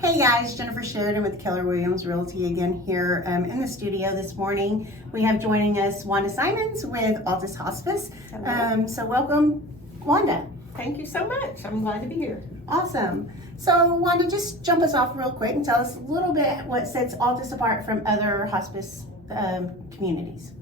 Hey guys, Jennifer Sheridan with Keller Williams Realty again here in the studio this morning. We have joining us Wanda Simons with Altus Hospice. So welcome, Wanda. Thank you so much. I'm glad to be here. Awesome. So Wanda, just jump us off real quick and tell us a little bit what sets Altus apart from other hospice communities.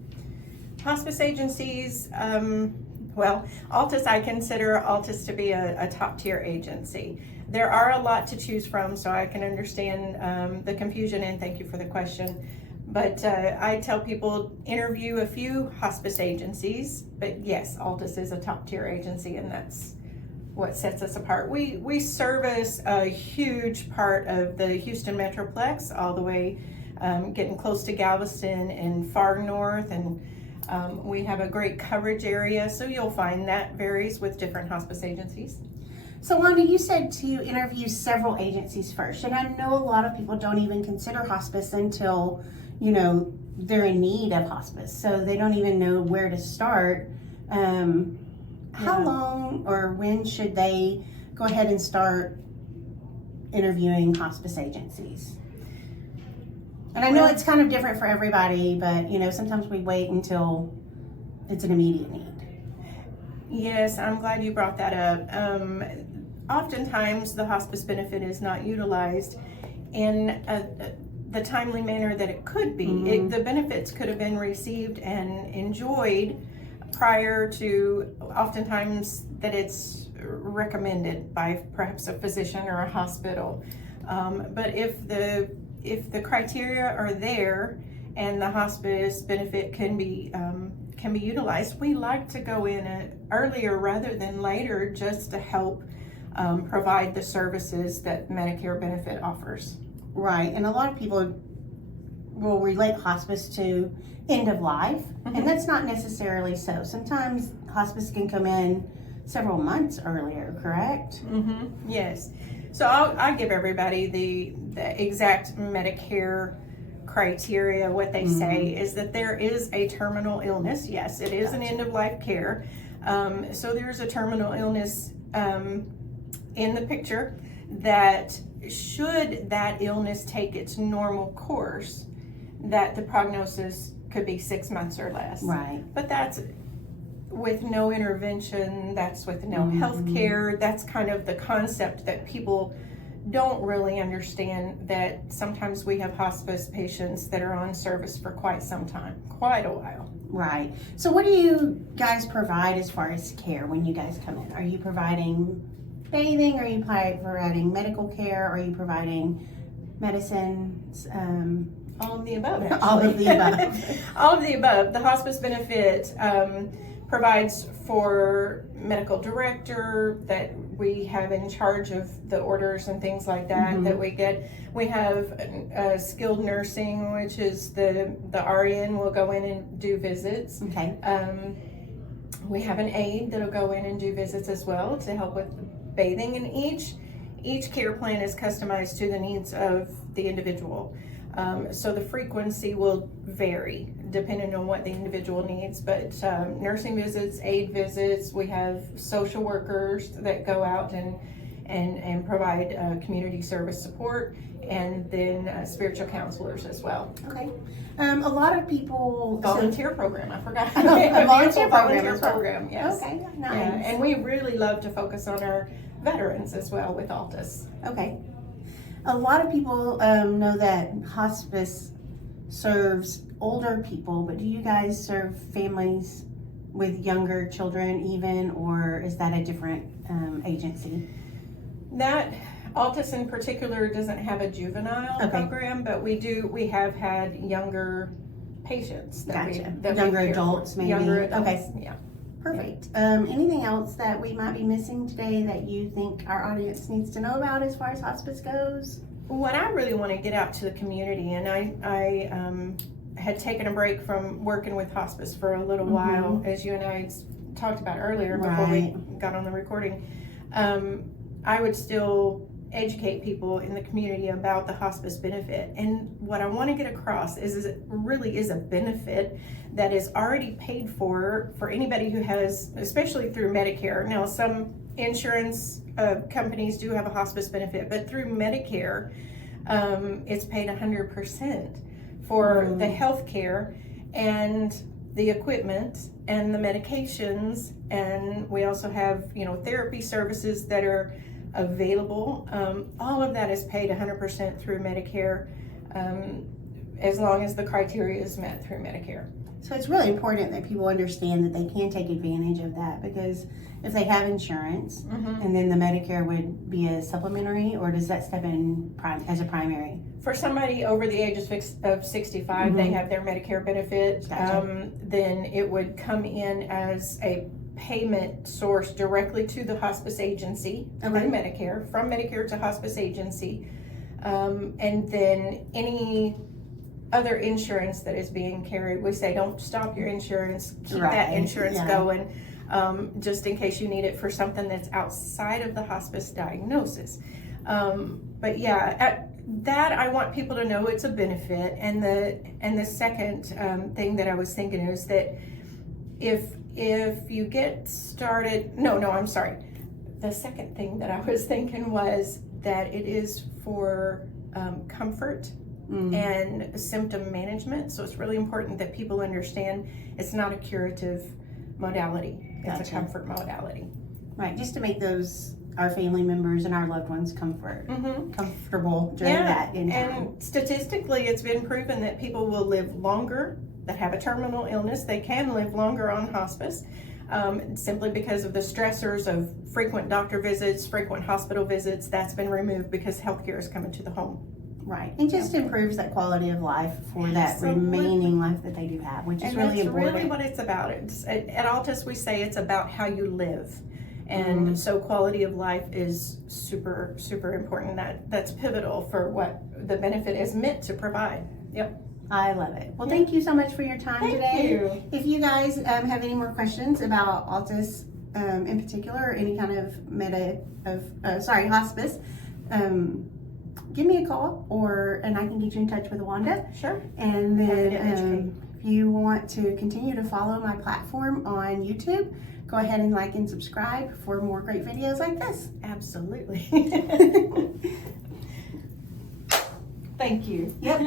Hospice agencies, Altus, I consider Altus to be a top tier agency. There are a lot to choose from, so I can understand the confusion, and thank you for the question. But I tell people, interview a few hospice agencies, but yes, Altus is a top tier agency, and that's what sets us apart. We service a huge part of the Houston Metroplex, all the way getting close to Galveston and far north, and we have a great coverage area, so you'll find that varies with different hospice agencies. So Wanda, you said to interview several agencies first, and I know a lot of people don't even consider hospice until, they're in need of hospice, so they don't even know where to start. How long or when should they go ahead and start interviewing hospice agencies? And I know it's kind of different for everybody, but sometimes we wait until it's an immediate need. Yes, I'm glad you brought that up. Oftentimes the hospice benefit is not utilized in the timely manner that it could be. Mm-hmm. The benefits could have been received and enjoyed prior to, oftentimes, that it's recommended by perhaps a physician or a hospital. But if the criteria are there and the hospice benefit can be utilized, we like to go in earlier rather than later, just to help provide the services that Medicare benefit offers. Right, and a lot of people will relate hospice to end of life, and that's not necessarily so. Sometimes hospice can come in several months earlier, correct? Yes. So I'll give everybody the exact Medicare criteria. What they say is that there is a terminal illness. Yes, it is an end-of-life care. So there's a terminal illness in the picture that, should that illness take its normal course, that the prognosis could be 6 months or less. Right. But that's with no intervention, that's with no health care. That's kind of the concept that people don't really understand, that sometimes we have hospice patients that are on service for quite some time, quite a while. Right. So what do you guys provide as far as care when you guys come in? Are you providing bathing? Are you providing medical care? Are you providing medicines? All of the above, actually. All of the above. All of the above. The hospice benefit provides for medical director that we have in charge of the orders and things like that that we get. We have skilled nursing, which is the RN will go in and do visits. Okay. We have an aide that'll go in and do visits as well to help with bathing, and each care plan is customized to the needs of the individual. So the frequency will vary depending on what the individual needs, but nursing visits, aid visits, we have social workers that go out and provide community service support, and then spiritual counselors as well. Okay. A lot of people... Volunteer program, I forgot. A volunteer program, yes. Okay, nice. Yeah, and we really love to focus on our veterans as well with Altus. Okay. A lot of people know that hospice serves older people, but do you guys serve families with younger children even, or is that a different agency? That Altus in particular doesn't have a juvenile program, but we have had younger patients. Younger adults, maybe. Younger adults, okay. Yeah. Perfect. Anything else that we might be missing today that you think our audience needs to know about as far as hospice goes? What I really want to get out to the community, and I had taken a break from working with hospice for a little while, as you and I talked about earlier before we got on the recording. I would still educate people in the community about the hospice benefit. And what I want to get across is it really is a benefit that is already paid for anybody who has, especially through Medicare. Now, some insurance companies do have a hospice benefit, but through Medicare, it's paid 100% for the health care and the equipment and the medications. And we also have, therapy services that are available. All of that is paid 100% through Medicare, as long as the criteria is met through Medicare. So it's really important that people understand that they can take advantage of that, because if they have insurance and then the Medicare would be a supplementary, or does that step in as a primary? For somebody over the age of 65, they have their Medicare benefit, Gotcha. then it would come in as a payment source directly to the hospice agency through Medicare, from Medicare to hospice agency, and then any other insurance that is being carried, we say don't stop your insurance, keep that insurance going, just in case you need it for something that's outside of the hospice diagnosis. But yeah, that I want people to know it's a benefit. And the second thing that I was thinking is that if you get started, I'm sorry. The second thing that I was thinking was that it is for comfort and symptom management. So it's really important that people understand it's not a curative modality. It's a comfort modality. Right, just to make our family members and our loved ones comfortable during that time. And statistically, it's been proven that people will live longer that have a terminal illness. They can live longer on hospice, simply because of the stressors of frequent doctor visits, frequent hospital visits. That's been removed because healthcare is coming to the home. Right, it just improves that quality of life for that remaining life that they do have, which is really important. That's really what it's about. At Altus, we say it's about how you live. And so quality of life is super, super important. That's pivotal for what the benefit is meant to provide. Yep. I love it. Well, thank you so much for your time today. Thank you. If you guys have any more questions about Altus in particular, or any kind of hospice, give me a call, and I can get you in touch with Wanda. Sure. And then if you want to continue to follow my platform on YouTube, go ahead and like and subscribe for more great videos like this. Absolutely. Thank you. Yep.